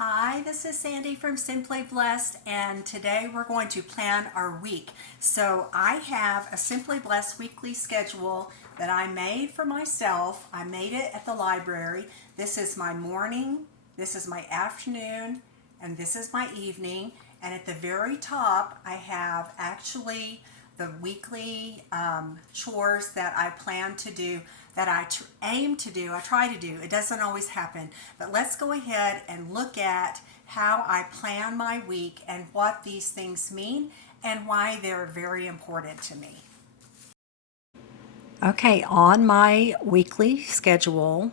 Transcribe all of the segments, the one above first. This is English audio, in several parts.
Hi, this is Sandy from Simply Blessed, and today we're going to plan our week. So I have a Simply Blessed weekly schedule that I made for myself. I made it at the library. This is my morning, this is my afternoon, and this is my evening. And at the very top, I have actually the weekly chores that I plan to do, that I aim to do, I try to do. It doesn't always happen. But let's go ahead and look at how I plan my week and what these things mean and why they're very important to me. Okay, on my weekly schedule,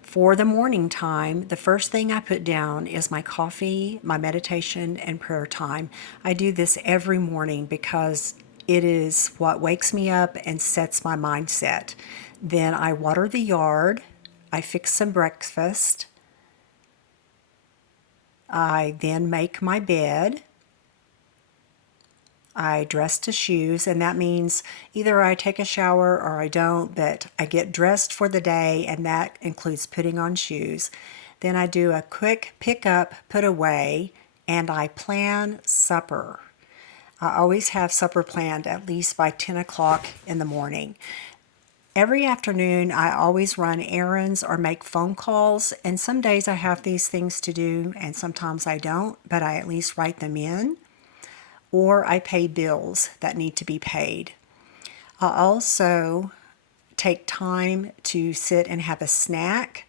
for the morning time, the first thing I put down is my coffee, my meditation, and prayer time. I do this every morning because it is what wakes me up and sets my mindset. Then I water the yard, I fix some breakfast, I then make my bed, I dress to shoes, and that means either I take a shower or I don't, but I get dressed for the day, and that includes putting on shoes. Then I do a quick pick up, put away, and I plan supper. I always have supper planned at least by 10 o'clock in the morning. Every afternoon, I always run errands or make phone calls, and some days I have these things to do, and sometimes I don't, but I at least write them in. Or I pay bills that need to be paid. I also take time to sit and have a snack,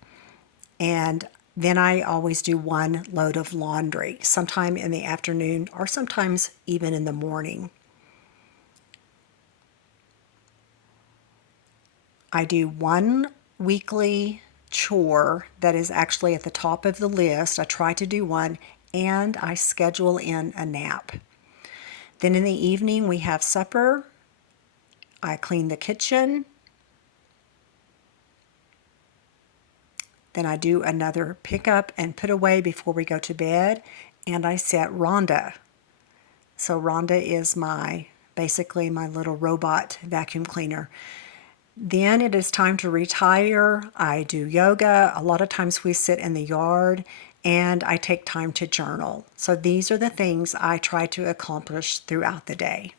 and then I always do one load of laundry, sometime in the afternoon or sometimes even in the morning. I do one weekly chore that is actually at the top of the list. I try to do one, and I schedule in a nap. Then in the evening, we have supper. I clean the kitchen. Then I do another pick up and put away before we go to bed, and I set Rhonda. So Rhonda is basically my little robot vacuum cleaner. Then it is time to retire. I do yoga. A lot of times we sit in the yard, and I take time to journal. So these are the things I try to accomplish throughout the day.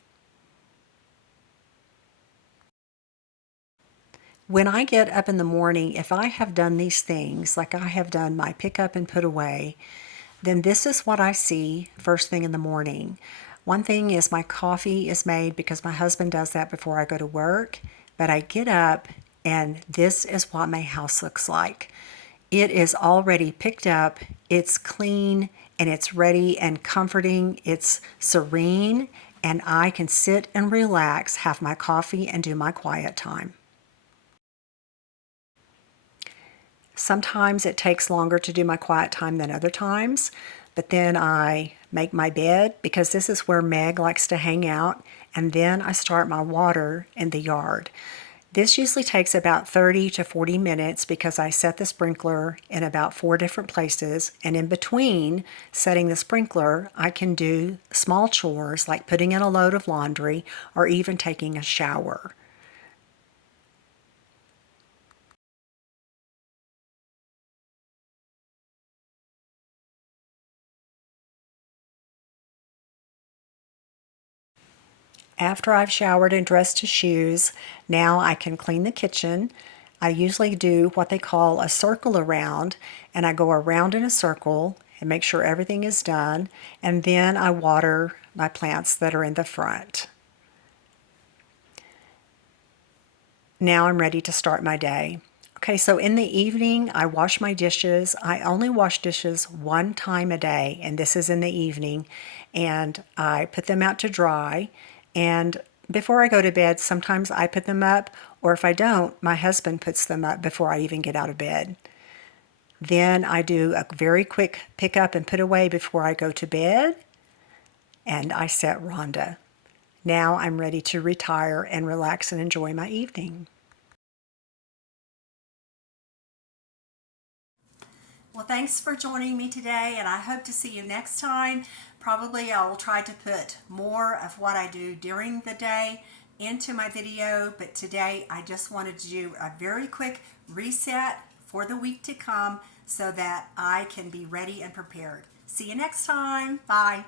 When I get up in the morning, if I have done these things, like I have done my pick up and put away, then this is what I see first thing in the morning. One thing is my coffee is made because my husband does that before I go to work, but I get up and this is what my house looks like. It is already picked up, it's clean, and it's ready and comforting, it's serene, and I can sit and relax, have my coffee, and do my quiet time. Sometimes it takes longer to do my quiet time than other times, but then I make my bed because this is where Meg likes to hang out, and then I start my water in the yard. This usually takes about 30 to 40 minutes because I set the sprinkler in about 4 different places, and in between setting the sprinkler, I can do small chores like putting in a load of laundry or even taking a shower. After I've showered and dressed to shoes, now I can clean the kitchen. I usually do what they call a circle around, and I go around in a circle and make sure everything is done, and then I water my plants that are in the front. Now I'm ready to start my day. Okay, so in the evening, I wash my dishes. I only wash dishes one time a day, and this is in the evening, and I put them out to dry. And before I go to bed, sometimes I put them up, or if I don't, my husband puts them up before I even get out of bed. Then I do a very quick pick up and put away before I go to bed, and I set Rhonda. Now I'm ready to retire and relax and enjoy my evening. Well, thanks for joining me today, and I hope to see you next time. Probably I will try to put more of what I do during the day into my video, but today I just wanted to do a very quick reset for the week to come so that I can be ready and prepared. See you next time. Bye.